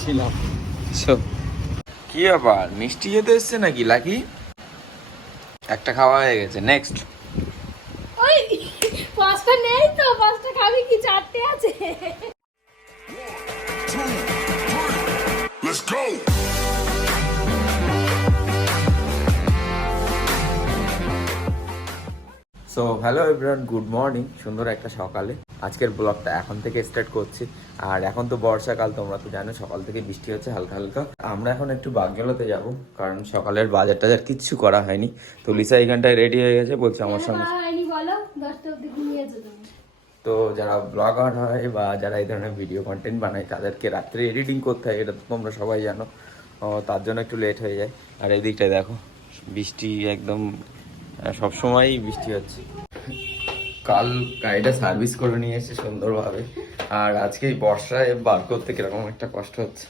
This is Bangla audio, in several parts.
করছিলাম কি ব্যাপার? মিষ্টি খেতে এসছে নাকি লাকি? একটা খাওয়া হয়ে গেছে নেক্সট ওই পাঁচটা নেই তো পাঁচটা খাবি কি? চারটে আছে। Let's go. So hello everyone good morning সুন্দর একটা সকালে। আজকের ব্লগটা এখন থেকে স্টার্ট করছি। আর এখন তো বর্ষাকাল তোমরা তো জানো সকাল থেকে বৃষ্টি হচ্ছে হালকা হালকা। আমরা এখন একটু বাগজলাতে যাব কারণ সকালের বাজার টাজার কিচ্ছু করা হয়নি। তো লিসা এইখানটায় রেডি হয়ে গেছে বলছে আমার সঙ্গে তো যারা ব্লগ ব্লগার হয় বা যারা এই ধরনের ভিডিও কন্টেন্ট বানায় তাদেরকে রাত্রে এডিটিং করতে হয় এটা তো তোমরা সবাই জানো। তার জন্য একটু লেট হয়ে যায়। আর এই দিকটায় দেখো বৃষ্টি একদম সবসময়ই বৃষ্টি হচ্ছে। কাল গাড়িটা সার্ভিস করে নিয়ে এসেছে সুন্দরভাবে। আর আজকে এই বর্ষায় বার করতে কীরকম একটা কষ্ট হচ্ছে?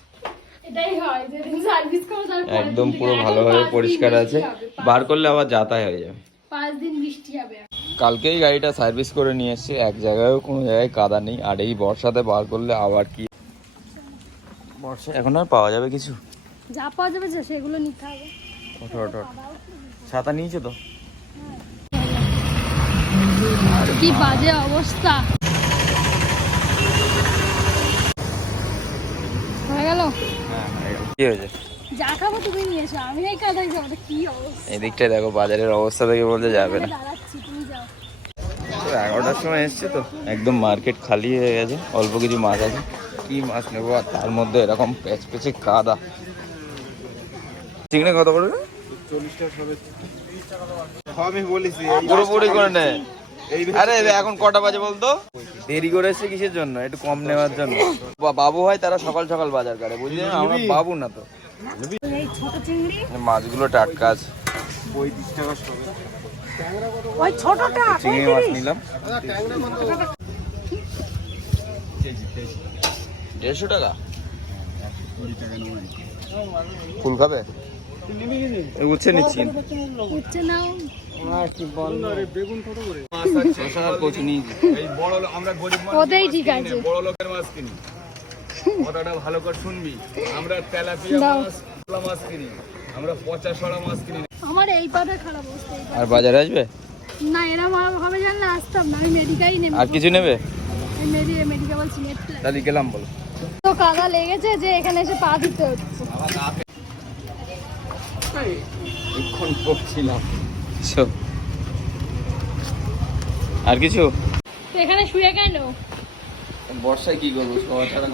একদম পুরো ভালোভাবে পরিষ্কার আছে। বার করলে আবার যাতায় হয়ে যাবে। পাঁচ দিন বৃষ্টি হবে কালকেই গাড়িটা সার্ভিস করে নিয়ে এসেছি এক জায়গায়ও কোনো জায়গায় কাদা নেই। আর এই বর্ষাতে বার করলে আবার কি? বর্ষা এখন আর পাওয়া যাবে কিছু? যা পাওয়া যাবে সেগুলো নিতে হবে। ওঠো। ছাতা নিয়েছে তো? কি বাজে অবস্থা? হয়ে গেল? কি হয়েছে? যা খাব তুমি নিয়ে এসো আমি এই কাদাই যাব তো কি অবস্থা? এই দেখো বাজারের অবস্থা দেখে বলতে যাবে না। এগারোটার সময় এসছে তো একদম মার্কেট খালি হয়ে গেছে অল্প কিছু মাছ আছে। কি মাছ নেব আর তার মধ্যে এরকম পেঁচ পেঁচে কাদা। চিংড়ি কত করে আমি বলেছি পুরোপুরি করে নে। আরে এখন কটা বাজে বলতো? দেরি করে এসছে কিসের জন্য? একটু কম নেওয়ার জন্য। বা- বাবু হয় তারা সকাল সকাল বাজার করে বুঝলি? আমরা বাবু না তো। এই ছোট মাছগুলো টাটকা আছে। পঁয়ত্রিশ টাকা সবে ওই চিংড়ি মাছ নিলাম। দেড়শো টাকা? ফুল খাবে? উচ্ছে নিচ্ছি। উঠছে নাও। শশা আর কচু নিয়েছি এই বড় আমরা গরিব মানুষ ওটাই ঠিক আছে। বড় লোকের মাছ কিনি। কথাটা ভালো করে শুনবি। আমরা তেলাপিয়া মাছ মাছ কিনি। আমরা পচা সরা মাছ কিনি। আমার এই পাটা খারাপ অবস্থা আর বাজারে আসবে? না এরম হবে জানলে আসতাম না আমি মেডিকালই নেব। আর কিছু নেবে? মেডিকেল বলছি নেট তাহলে গেলাম বলো। তো কাদা লেগেছে যে এখানে এসে পা দিতে হচ্ছে। এক্ষণ পড়ছিলাম। আর কিছু? এখানে শুয়ে কেন? বর্ষায় কি করব?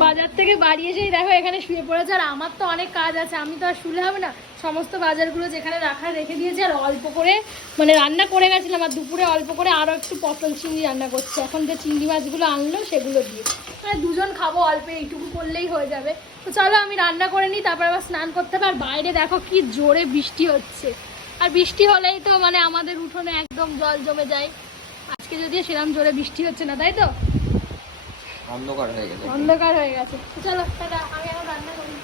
বাজার থেকে বাড়ি এসেই দেখো এখানে শুয়ে পড়েছে আর আমার তো অনেক কাজ আছে আমি তো আর শুলে হবে না। সমস্ত বাজারগুলো যেখানে রাখা রেখে দিয়েছি আর অল্প করে মানে রান্না করে গেছিলাম আর দুপুরে অল্প করে আরও একটু পটল চিংড়ি রান্না করছি। এখন যে চিংড়ি মাছগুলো আনলো সেগুলো দিয়ে। মানে দুজন খাব অল্প এইটুকু করলেই হয়ে যাবে। তো চলো আমি রান্না করে নিই তারপর আবার স্নান করতে হবে। আর বাইরে দেখো কি জোরে বৃষ্টি হচ্ছে। আর বৃষ্টি হলেই তো মানে আমাদের উঠোনে একদম জল জমে যায়। যদিও সেরকম জোরে বৃষ্টি হচ্ছে না তাই তো? অন্ধকার হয়ে গেছে। অন্ধকার হয়ে গেছে। চলো টাটা আমি এখন রান্না করি।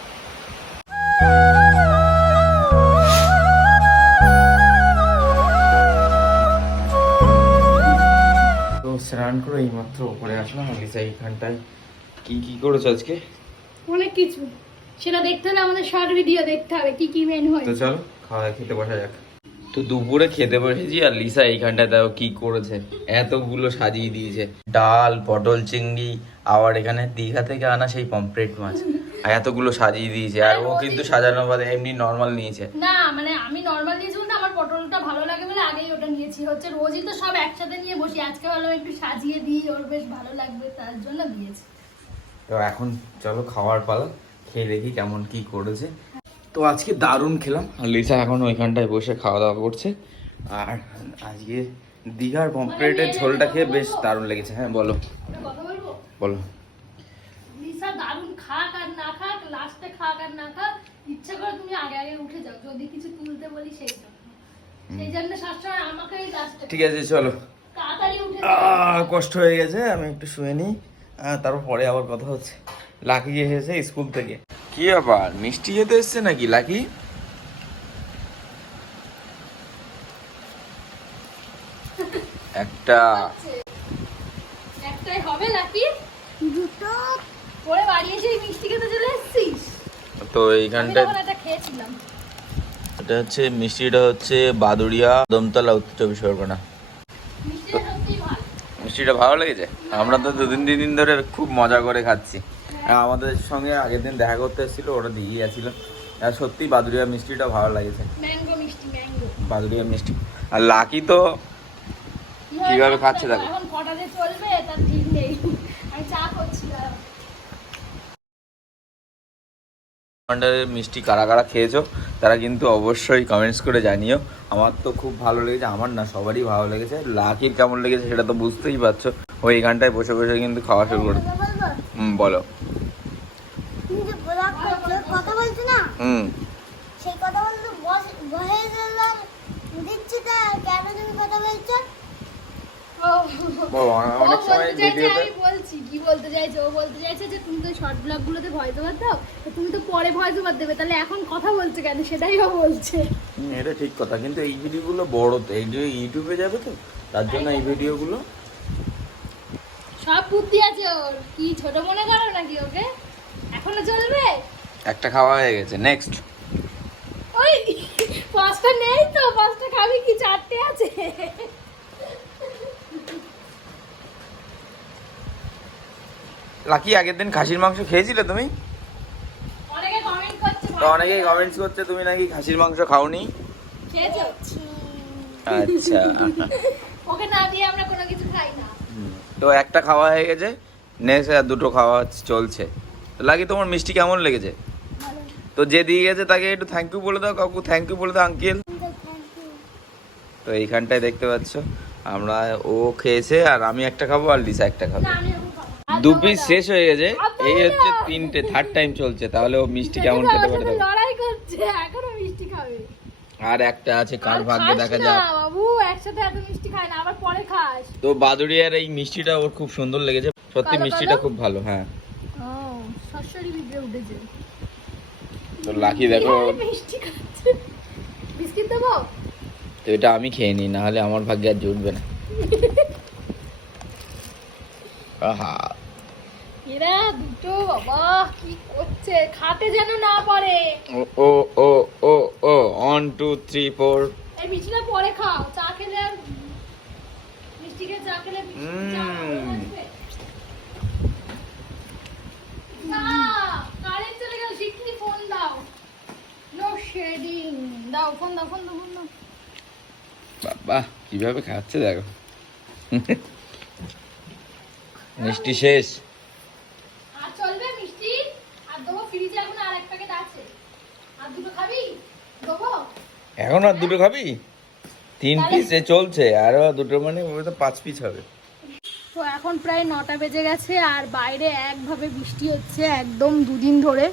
স্নান করে এইমাত্র উপরে আসলাম এইখানটায়। কি কি করেছ আজকে? অনেক কিছু। সেটা দেখতে হলে আমাদের শর্ট ভিডিও দেখতে হবে কি কি মেনু হয়। তো চলো খাওয়া খেতে বসা যাক। তো দুপুরে খেতে বসেছি আর লিসা এইখানটায় দেখো কি করেছে। এতগুলো সাজিয়ে দিয়েছে। ডাল পটল চিংড়ি আবার এখানে দীঘা থেকে আনা সেই পমফ্রেট মাছ। আর এতগুলো সাজিয়ে দিয়েছে। আর ও কিন্তু সাজানো বাদে এমনি নর্মাল নিয়েছে। না মানে আমি নর্মাল নিয়েছি বলতে আমার পটলটা ভালো লাগে বলে আগেই ওটা নিয়েছি। হচ্ছে রোজই তো সব একসাথে নিয়ে বসি। আজকে ভালো একটু সাজিয়ে দিই ওর বেশ ভালো লাগবে তার জন্য দিয়েছি। তো এখন চলো খাওয়ার পালা। খেয়ে দেখি কেমন কি করেছে। তো আজকে দারুণ খেলাম। আর লিসা এখন ওইখানটায় বসে খাওয়া দাওয়া করছে। আর আজকে দীঘার পমফ্রেটের ঝোলটা খেয়ে বেশ দারুণ লেগেছে। হ্যাঁ বলো। একটা কথা বলব বলো। লিসা দারুণ খাক আর না খাক লাস্টে খাক আর না খাক ইচ্ছা করে তুমি আগে আগে উঠে যাও। যদি কিছু তুলতে বলি সেই জন্য। সেই জন্য সবসময় আমাকেই লাস্টে ঠিক আছে চলো। তাড়াতাড়ি উঠে কষ্ট হয়ে গেছে আমি একটু শুয়ে নিই। তারপর পরে আবার কথা হচ্ছে। লাকি এসেছে স্কুল থেকে। কি ব্যাপার? মিষ্টি খেতে এসছে নাকি লাকি? একটা। একটাই হবে নাকি? দুটো। পরে বাড়ি এসে মিষ্টি খেতে চলে এসেছিস? তো এটা খেয়েছিলাম। এটা হচ্ছে মিষ্টিটা হচ্ছে বাদুড়িয়া দমতলা উত্তর চব্বিশ পরগনা। মিষ্টিটা ভালো। মিষ্টিটা ভালো লেগেছে? আমরা তো দুদিন তিন দিন ধরে খুব মজা করে খাচ্ছি। আমাদের সঙ্গে আগের দিন দেখা করতে এসেছিল ওরা দিয়ে গেছিল আর সত্যি বাদুড়িয়া মিষ্টিটা ভালো লাগেছে। ম্যাঙ্গো মিষ্টি আর লাকি তো কীভাবে খাচ্ছে দেখো। ভান্ডারের মিষ্টি কারা কারা খেয়েছো তারা কিন্তু অবশ্যই কমেন্টস করে জানিও। আমার তো খুব ভালো লেগেছে আমার না সবারই ভালো লেগেছে। লাকির কেমন লেগেছে সেটা তো বুঝতেই পারছ। ওই এখানটায় বসে বসে কিন্তু খাওয়া শুরু করে হুম বলো তুমি যে ব্লগ করছ কথা বলছো না হুম। সেই কথা বলতে দিচ্ছি তা কেন তুমি কথা বলছো? ও ও, অনেক সময় ভিডিওতে বলছি কি বলতে চাইছে? ও বলতে চাইছে যে তুমি তো শর্ট ব্লগ ভয়েস ওভার দাও তুমি তো পরে ভয়েস ওভার দেবে তাহলে এখন কথা বলছে কেন? সেটাই ও বলছে। এটা ঠিক কথা কিন্তু এই ভিডিওগুলো বড় তো এই যে ইউটিউবে যাবে তো তার জন্য এই ভিডিওগুলো সব বুদ্ধি আছে ওর কি ছোট মনে করো চলবে একটা খাওয়া হয়ে গেছে নেক্সট ওই পাঁচটা নেই তো পাঁচটা খাবি কি? চারটে আছে। লাকি আগের দিন খাসির মাংস খেয়েছিলে তুমি? অনেকেই কমেন্টস করছে তুমি নাকি খাসির মাংস খাওনি? আচ্ছা। ওকে না দিয়ে আমরা কোনো কিছু খাই না। তো একটা খাওয়া হয়ে গেছে নেক্সট আর দুটো খাওয়া চলছে। লাগি তোমার মিষ্টি কেমন লেগেছে? তো যে দিয়ে গেছে তাকে একটু থ্যাংক ইউ বলে দাও কাকু থ্যাংক ইউ বলে দাও আঙ্কেল তো এইখানটায় দেখতে পাচ্ছ আমরা ও খেয়েছে আর আমি একটা খাব আর লিসা একটা খাব। আর দু পিস শেষ হয়ে গেছে এই হচ্ছে তিনটে থার্ড টাইম চলছে তাহলে ও মিষ্টি কেমন খেতে পারে লড়াই করছে এখনও মিষ্টি খাবে। আর একটা আছে কার আর ভাগ্যে দেখা যাক। বাবু একসাথে এত মিষ্টি খায় না আবার পরে খাস। তো বাদুড়িয়ার এই মিষ্টিটা ওর খুব সুন্দর লেগেছে সত্যি মিষ্টিটা খুব ভালো হ্যাঁ। ও সরসরি বিদ্রে উঠেছে। তো লাকি দেখো। বিস্কিট দেবো? তো এটা আমি খেয়ে নিই না হলে আমার ভাগ্যে আর জুটবে না। আহা। এরা দুটো বাবা কি করছে? খাতে যেন না পারে। ও ও ও ও ও ওয়ান টু থ্রি ফোর এই মিষ্টিটা পরে খাও চা খেলে আর মিষ্টি খেয়ে চা খেলে মিষ্টি চা ভালো উম। লাগবে? না, কারেন্ট চলে গেল, শিগগিরই ফোন দাও। লোডশেডিং। দাও, ফোন দাও, ফোন দাও, ফোন দাও। বাবা কীভাবে খাচ্ছে দেখো মিষ্টি শেষ আর চলবে মিষ্টি? আর দেবো, ফ্রিজে এখন আর এক প্যাকেট আছে। আর দুটো খাবি? দেবো? এখন আর দুটো খাবি তিন পিস চলছে আর দুটো মানে ওই তো পাঁচ পিস হবে তো এখন প্রায় নটা বেজে গেছে আর বাইরে একভাবে বৃষ্টি হচ্ছে একদম দুদিন ধরে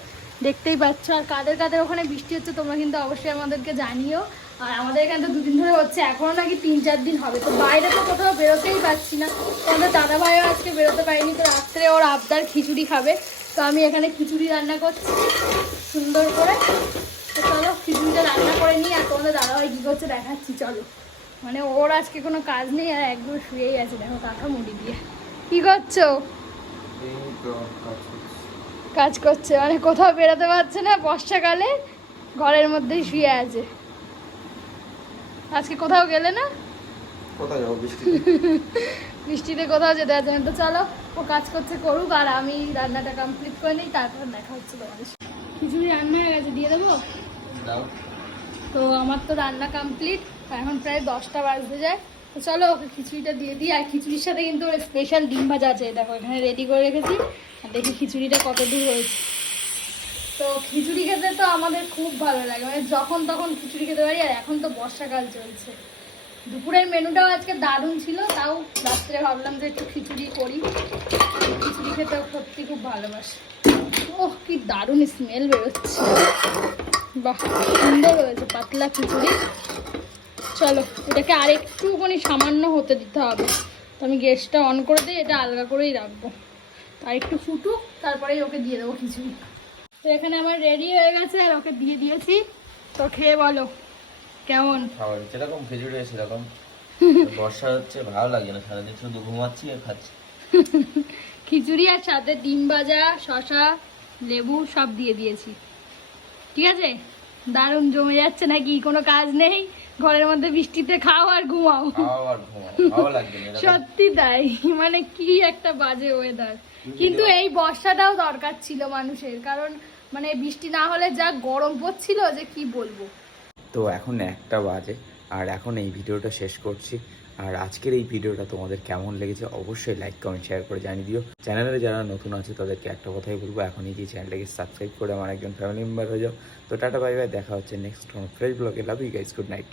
দেখতেই পাচ্ছ। আর কাদের কাদের ওখানে বৃষ্টি হচ্ছে তোমরা কিন্তু অবশ্যই আমাদেরকে জানিও। আর আমাদের এখানে তো দুদিন ধরে হচ্ছে এখনও নাকি তিন চার দিন হবে। তো বাইরে তো কোথাও বেরোতেই পারছি না। তোমাদের দাদা ভাইও আজকে বেরোতে পারিনি, তো রাত্রে ওর আবদার খিচুড়ি খাবে। তো আমি এখানে খিচুড়ি রান্না করছি, সুন্দর করে। তো চলো, খিচুড়িটা রান্না করে নিই, আর তোমাদের দাদাভাই কী করছে দেখাচ্ছি, চলো। মানে ওর আজকে কোনো কাজ নেই, আর একদম শুয়েই আছে, দেখো কাকা মুড়ি দিয়ে। কী করছ। কাজ করছে মানে কোথাও বেরোতে পারছে না বর্ষাকালে ঘরের মধ্যেই শুয়ে আছে। আজকে কোথাও গেলে না? কোথায় যাব বৃষ্টি বৃষ্টিতে কোথাও যেতে না। তো চলো ও কাজ করছে করুক আর আমি রান্নাটা কমপ্লিট করে নিই তারপর দেখা হচ্ছে তোমাদের সাথে। খিচুড়ি রান্না হয়ে গেছে দিয়ে দেবো? তো আমার তো রান্না কমপ্লিট এখন প্রায় দশটা বাজতে যায়। চলো, ওকে খিচুড়িটা দিয়ে দিই। আর খিচুড়ির সাথে কিন্তু ওর স্পেশাল ডিম ভাজা আছে। দেখো, এখানে রেডি করে রেখেছি। আর দেখি খিচুড়িটা কত দূর হয়েছে। তো খিচুড়ি খেতে তো আমাদের খুব ভালো লাগে। মানে যখন তখন খিচুড়ি খেতে পারি, আর এখন তো বর্ষাকাল চলছে। দুপুরের মেনুটাও আজকে দারুণ ছিল, তাও রাত্রে ভাবলাম যে একটু খিচুড়ি করি। খিচুড়ি খেতে সত্যি খুব ভালোবাসে। ওহ, কি দারুণ স্মেল বেরোচ্ছে। বাহ, সুন্দর হয়েছে, পাতলা খিচুড়ি। চলো এটাকে আর একটুখানি সামান্য হতে দিতে হবে। তো আমি গ্যাসটা অন করে দিই এটা আলগা করেই রাখব। আর একটু ফুটুক তারপরেই ওকে দিয়ে দেবো খিচুড়ি। তো এখানে আমার রেডি হয়ে গেছে আর ওকে দিয়ে দিয়েছি। তো খেয়ে বলো কেমন? খাবার যেরকম সেরকম। বর্ষা হচ্ছে ভালো লাগে না সারাদিন শুধু ঘুমাচ্ছি আর খাচ্ছি। খিচুড়ি আর সাথে ডিম ভাজা শশা লেবু সব দিয়ে দিয়েছি। ঠিক আছে? দারুণ জমে যাচ্ছে নাকি কোনো কাজ নেই? ঘরের মধ্যে বৃষ্টিতে খাও আর ঘুমাও? সত্যি তাই মানে কি একটা বাজে ওয়েদার কিন্তু এই বর্ষাটাও দরকার ছিল মানুষের কারণ মানে বৃষ্টি না হলে যা গরম পড়ছিল যে কি বলব। তো এখন একটা বাজে আর এখন এই ভিডিওটা শেষ করছি। আর আজকের এই ভিডিওটা তোমাদের কেমন লেগেছে অবশ্যই লাইক কমেন্ট শেয়ার করে জানিয়ে দিও। চ্যানেলে যারা নতুন আছে তাদেরকে একটা কথাই বলব এখনই গিয়ে চ্যানেলটাকে সাবস্ক্রাইব করে আমার একজন ফ্যামিলি মেম্বার হয়ে যাও। তো টাটা বাই বাই দেখা হচ্ছে নেক্সট ফ্রেশ ব্লগে love you guys good night